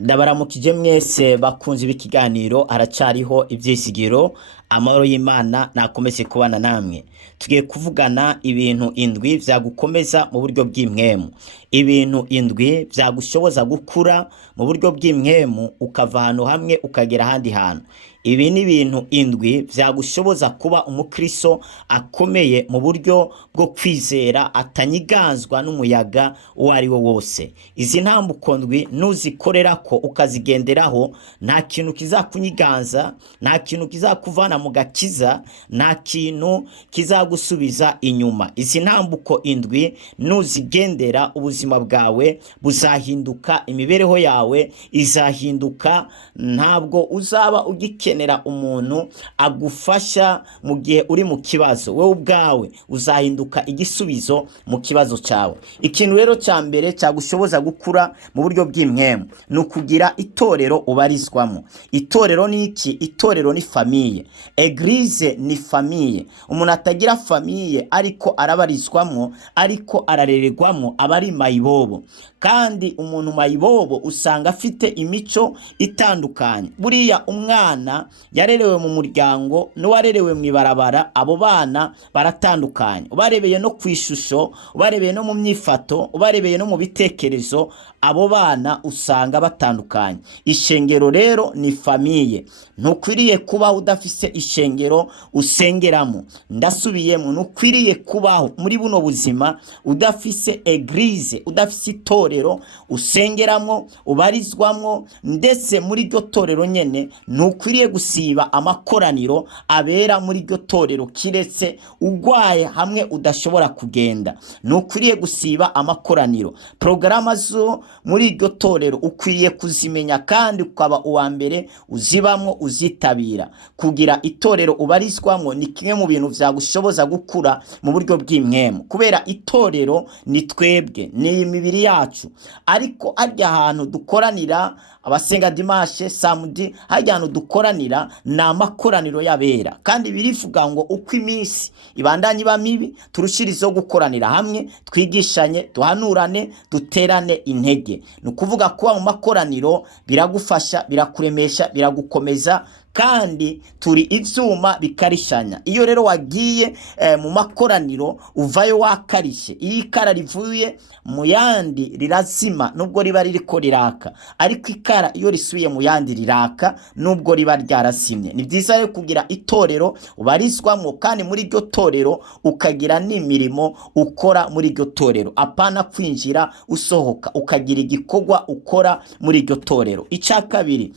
Ndabaramukije mwese bakunze b'ikiganiro haracariho ivyisigiro amahoro y'Imana nakomeze kubana namwe. Tugiye kuvugana ibintu indwi vyagukomeza mu buryo bw'impwemu. Ibintu indwi vyagushoboza gukura mu buryo bw'impwemu ukava ahantu hamwe ukagera ahandi hantu. Ibi ni ibintu indwi vyagushoboza kuba umukristo akomeye mu buryo bwo kwizera atanyiganzwa n'umuyaga uwo ari wo wose. Izi ntambuko ndwi nuzikorerako ukazigenderaho nta kintu kizakunyiganza, nta kintu kizakuvana mu gakiza, nta kintu kizagusubiza inyuma. Izi ntambuko indwi nuzigendera ubuzima bwawe buzahinduka, imibereho yawe izahinduka, ntabwo uzaba ugikenera umuntu agufasha mu gihe uri mu kibazo. Wewe ubwawe uzahinduka igisubizo mu kibazo cyawe. Ikintu rero cya mbere cyagushoboza gukura mu buryo bw'impwemu ni ukugira itorero ubarizwamo. Itorero ni iki? Itorero ni famiye. Eglise ni famiye. Umuntu atagira famiye ariko arabarizwamo, ariko ararererwamo, aba ari mayibobo. Kandi umuntu mayibobo usanga afite imico itandukanye. Buriya umwana yarerewe mu muryango n'uwarerewe mu ibarabara, abo bana baratandukanye. Ubarebeye no kwishusho, ubarebeye no mu myifato, ubarebeye no mu bitekerezo, abo bana usanga batandukanye. Ishengero rero ni famiye. Ntukwiriye kubaho udafise ishengero usengeramo. Ndasubiyemo, ntukwiriye kubaho muri buno buzima udafise eglise, udafise itorero usengeramo, ubarizwamo, ndetse muri iryo torero nyene ntukwiriye gusiba amakoraniro abera muri iryo torero, kiretse ugwaye hamwe udashobora kugenda. Ntukwiriye gusiba amakoraniro. Programa zo muri iryo torero ukwiriye kuzimenya kandi ukaba uwa mbere uzibamwo, uzitabira. Kugira itorero ubarizwamo ni kimwe mu bintu vyagushoboza gukura mu buryo bw'impwemu, kubera itorero ni twebwe, ni imibiri yacu. Ariko arya hantu dukoranira, abasenga dimanche, samedi, harya hantu dukoranira ni amakoraniro y'abera. Kandi birivuga ngo uko iminsi ibandanye iba mibi turushirizo gukoranira hamwe, twigishanye, duhanurane, duterane intege. Ni ukuvuga kuba mu makoraniro biragufasha, birakuremesha, biragukomeza, kandi turi ivyuma bikarishanya. Iyo rero wagiye mu makoraniro uvayo wakarishe, iyo ikara rivuye mu yandi rirazima nubwo riba ririko riraka, ariko ikara iyo risubiye mu yandi riraka nubwo riba ryarasimye. Ni byiza rero kugira itorero ubarizwamo, kandi muri iryo torero ukagira n'imirimo ukora muri iryo torero, apana kwinjira usohoka, ukagira igikorwa ukora muri iryo torero. Icya kabiri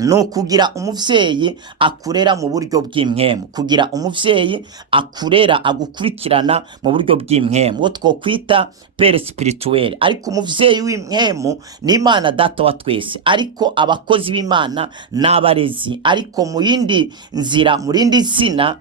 no kugira umuvyeyi akurera mu buryo bw'impwemu. Kugira umuvyeyi akurera, agukurikirana mu buryo bw'impwemu, wo twokwita pere spirituel. Ariko umuvyeyi w'impwemu ni Imana data wa twese, ariko abakozi b'Imana n'abarezi. Ariko mu yindi nzira, mu rindi zina,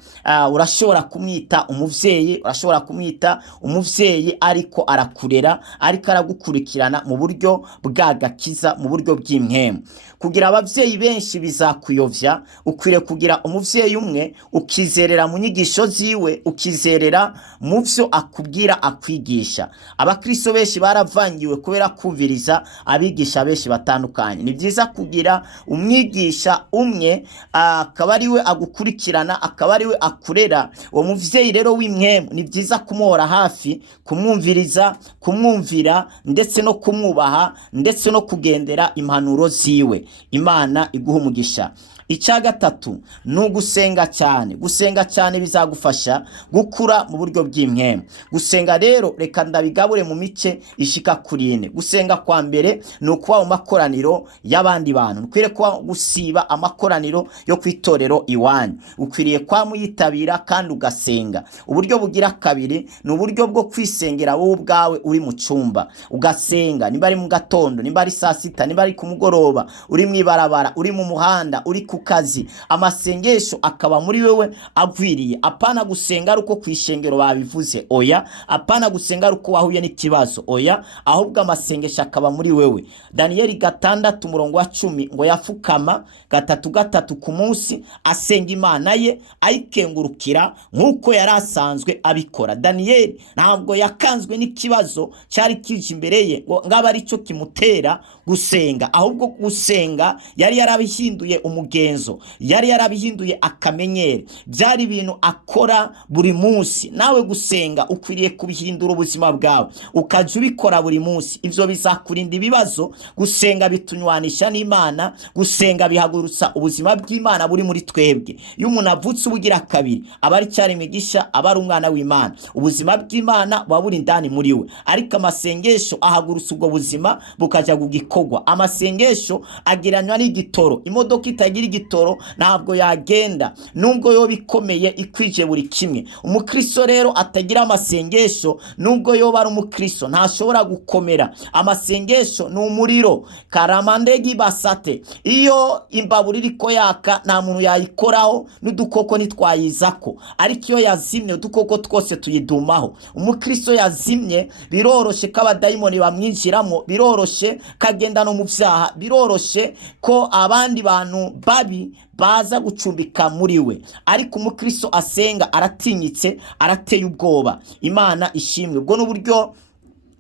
urashobora kumwita umuvyeyi, urashobora kumwita umuvyeyi ariko arakurera, ariko aragukurikirana mu buryo bw'agakiza, mu buryo bw'impwemu. Kugira abavyeyi benshi bizakuyovya. Ukwiriye kugira umuvyeyi umwe, ukizerera mu nyigisho ziwe, ukizerera mu vyo akubwira, akwigisha. Abakristo benshi baravangiwe kubera kumviriza abigisha benshi batandukanye. Ni byiza kugira umwigisha umwe, akaba ari we agukurikirana, akaba ari we akurera. Uwo muvyeyi rero w'impwemu ni byiza kumuhora hafi, kumwumviriza, kumwumvira, ndetse no kumwubaha, ndetse no kugendera impanuro ziwe. Imana iguha umugisha. Icya gatatu ni ugusenga cyane. Gusenga cyane bizagufasha gukura mu buryo bw'impwemu. Gusenga rero reka ndabigabure mu mice ishika kuri 4. Gusenga kwa mbere ni ukuba mu makoraniro y'abandi bantu. Ukwiriye kuba gusiba amakoraniro yo kwitorero iwanyu. Ukwiriye kwa muyitabira kandi ugasenga. Uburyo bugira kabiri ni uburyo bwo kwisengera wowe ubwawe uri mu cyumba. Ugasenga, niba ari mu gatondo, niba ari saa sita, niba ari ku mugoroba, uri mu ibarabara, uri mu muhanda, uri ku kazi, amasengesho akaba muri wewe agwiriye. Apana gusenga ari uko kwishengero babivuze, oya. Apana gusenga ari uko wahuye n'ikibazo, oya. Ahubwo amasengesho akaba muri wewe. Daniyeli 6:10 ngo yafukama gatatu ku munsi asenga Imana ye ayikengurukira nk'uko yari asanzwe abikora. Daniyeli ntabwo yakanzwe n'ikibazo cyari kije imbere ye ngo ngaba ari cyo kimutera gusenga, ahubwo gusenga yari yarabihinduye umugenzo, yari yarabihinduye akamenyero, byari ibintu akora buri munsi. Nawe gusenga ukwiriye kubihindura ubuzima bwawe, ukajya ubikora buri munsi. Ivyo bizakurinda ibibazo. Gusenga bitunywanisha n'Imana, gusenga bihagurutsa ubuzima bw'Imana buri muri twebwe. Iyo umuntu avutse ubugira kabiri aba ari cyari imigisha, aba ari umwana w'Imana. Ubuzima bw'Imana buba buri ndani muri we, ariko amasengesho ahagurutsa ubwo buzima bukajya gugikorwa. Amasengesho ageranywa n'igitoro. Imodoka itagira igitoro ntabwo yagenda, nubwo yo bikomeye ikwije buri kimwe. Umukristo rero atagira amasengesho, nubwo yo bari umukristo, ntashobora gukomera. Amasengesho ni umuriro karamandegi basate. Iyo imbabura iriko yaka nta muntu yayikoraho, n'udukoko nitwayizako, ariko iyo yazimye udukoko twose tuyidumaho. Umukristo yazimye biroroshe ko abadayimoni bamwinjiramo, biroroshe kagenda no mu byaha, biroroshe ko abandi bantu babi baza gucumbika muri we. Ariko umukristo asenga aratinyitse, arateye ubwoba. Imana ishimwe. Ubwo n'uburyo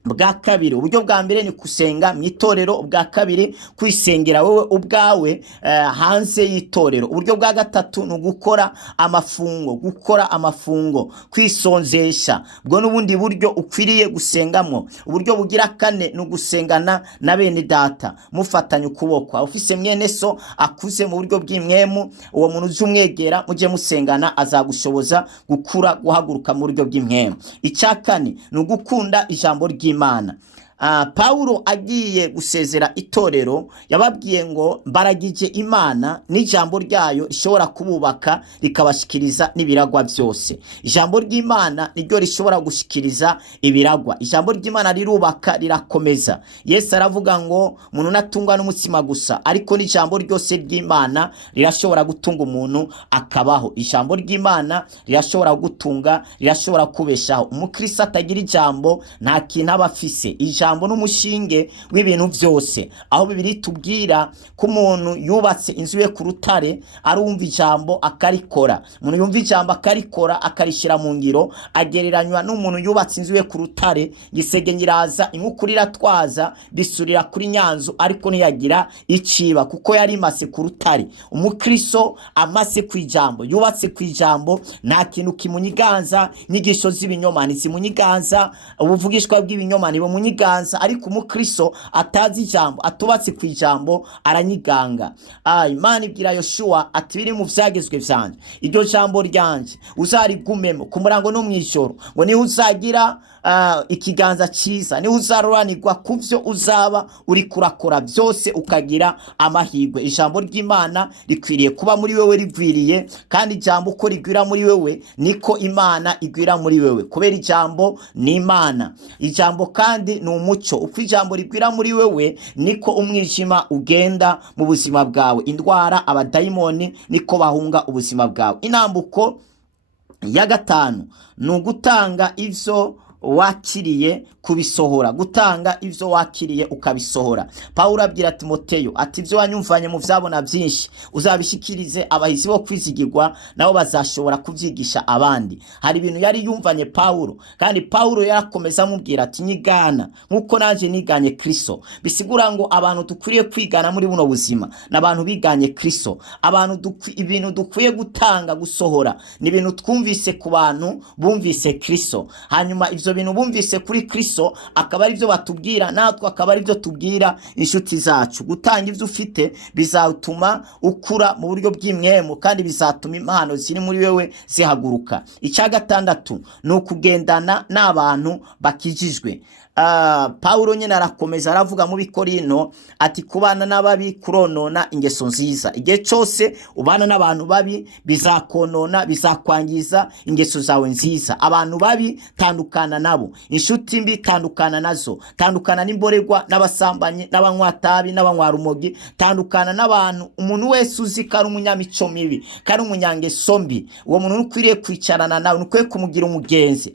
bwa kabiri. Uburyo bwa mbere ni kusenga mu itorero, ubwa kabiri kwisengera wowe ubwawe hanze y'itorero. Uburyo bwa gatatu ni gukora amafungo, kwisonzesha. Ubwo n'ubundi buryo ukwiriye gusengamo. Uburyo bugira kane ni gusengana na bene data mufatanye ukuboko. Ufise mwene so akuze mu buryo bw'imwemu, uwo muntu uje umwegera, mujye musengana, azagushoboza gukura, guhaguruka mu buryo bw'imwemu. Icya kane ni gukunda ijambo ry'Imana. Paulo agiye gusezera itorero yababwiye ngo mbaragije Imana n'ijambo ryayo rishobora kububaka rikabashikiriza n'ibiragwa byose. Ijambo ry'Imana niryo rishobora gushikiriza ibiragwa. Ijambo ry'Imana rirubaka, rirakomeza. Yesu aravuga ngo umuntu natungwa n'umutima gusa, ariko n'ijambo ryose ry'Imana rirashobora gutunga umuntu akabaho. Ijambo ry'Imana rirashobora gutunga, rirashobora kubeshaho. Umukristo atagira ijambo nta kintu aba afise. Ijambo n'umushinge w'ibintu byose. Aho Bibiliya itubwira ko umuntu yubatse inzu ye ku rutare arumva ijambo akarikora. Umuntu yumva ijambo akarikora akarishira mu ngiro agereranywa n'umuntu yubatse inzu ye ku rutare, gisege nyiraza imukurira twaza bisurira kuri nyanzu, ariko ntiyagira iciba kuko yari imase ku rutare. Umukristo amase ku ijambo, yubatse ku ijambo, nta kintu kimunyiganza. Nyigisho z'ibinyoma ntizimunyiganza, ubuvugishwa bw'ibinyoma ntibumunyiganza. Ariko umukristo atazi ijambo, atubatse ku ijambo, aranyiganga. Imana ibwira Yoshua ati biri mu vyagezwe vyanje, iryo jambo ryanje uzarigumemo ku murango no mwijoro, ngo niho uzagira ikiganza cyiza, niho uzaroranirwa ku byo uzaba uri kurakora byose, ukagira amahirwe. Ijambo ry'Imana rikwiriye kuba muri wewe rigwiriye, kandi ijambo uko rigwira muri wewe niko Imana igwira muri wewe, kubera ijambo ni Imana. Ijambo kandi ni umucyo. Uko ijambo rigwira muri wewe niko umwijima ugenda mu buzima bwawe. Indwara, abadayimoni niko bahunga ubuzima bwawe. Inambuko ya gatanu ni ugutanga ivyo wakiriye kubisohora. Gutanga ivyo wakiriye ukabisohora. Paulo abwira Timoteyo ati ivyo wanyumvanye mu vyabona byinshi uzabishikirize abahizi bo kwizigirwa, nabo bazashobora kuvyigisha abandi. Hari ibintu yari yumvanye Paulo, kandi Paulo yarakomeza amubwira ati nyigana nkuko naje niganye Kristo. Bisigura ngo abantu dukwiriye kwigana muri buno buzima n'abantu biganye Kristo. Ibintu dukwiye gutanga gusohora ni ibintu twumvise ku bantu bumvise Kristo, hanyuma ivyo bintu bumvise kuri Kristo akaba ari byo batubwira, natwe akaba ari byo tubwira inshuti zacu. Gutanga ivyo ufite bizatuma ukura mu buryo bw'imwemu, kandi bizatuma impano ziri muri wewe zihaguruka. Icya gatandatu ni ukugendana n'abantu bakijijwe. Pawulo nyene arakomeza aravuga mu Bikorino ati kubana n'ababi kuronona ingeso nziza. Igihe cyose ubana n'abantu babi bizakonona, bizakwangiza ingeso zawe nziza. Abantu babi tandukana nabo, inshuti mbi tandukana nazo, tandukana n'imborerwa, n'abasambanyi, n'abanywatabi, n'abanywarumogi, tandukana n'abantu umuntu wese uzi ko ari umunyamico mibi, kari umunyangeso mbi. Uwo muntu ukwiriye kwicarana nawe, nukwiye kumugira umugenzi.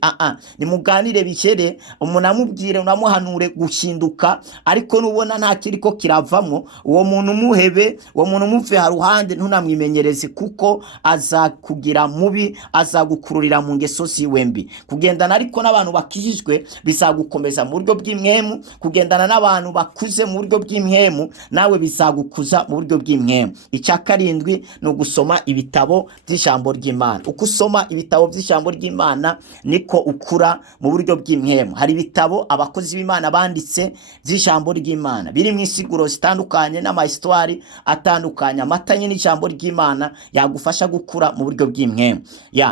Nimuganire bihere, umuntu amubwire, unamuhanure gushinduka, ariko nubona nta kiriko kiravamo, uwo muntu muhebe, uwo muntu muve haruhande, ntunamwimenyereze, kuko azakugira mubi, azagukururira mu ngeso ziwe mbi. Kugendana ariko n'abantu bakijijwe bizagukomeza mu buryo bw'imwemu, kugendana n'abantu bakuze mu buryo bw'imwemu nawe bizagukuza mu buryo bw'imwemu. Icya karindwi ni ugusoma ibitabo by'ijambo ry'Imana. Uko usoma ibitabo by'ijambo ry'Imana niko ukura mu buryo bw'imwemu. Hari ibitabo abakozi b'Imana banditse by'ijambo ry'Imana biri mu isiguro zitandukanye n'amahistwari atandukanye amatanye n'ijambo ry'Imana, yagufasha gukura mu buryo bw'imwemu.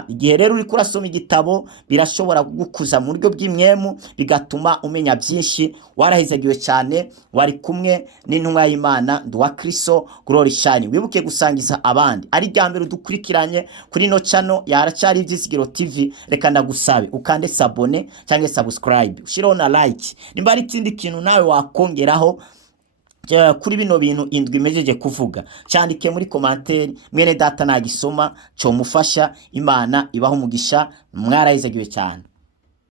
Igihe rero uri kurasoma igitabo birashobora kugukuza mu buryo bw'imwemu, bigatuma umenya byinshi. Warahezagiwe cyane, wari kumwe n'intumwa y'Imana Nduwa Kristo Glory Shine. Wibuke gusangiza abandi. Ari ryambere dukurikiranye kuri no channel ya Haracyari Ibyizigiro TV, reka ndagusabe ukande sabone cyangwa subscribe, ushiraho na like. Nimba ari ikindi kintu nawe wakongeraho kuri bino bintu indwi mejeje kuvuga, cyandike muri commentaire. Mwene data nagisoma cyo mufasha. Imana ibaho umugisha, mwarahezagiwe cyane.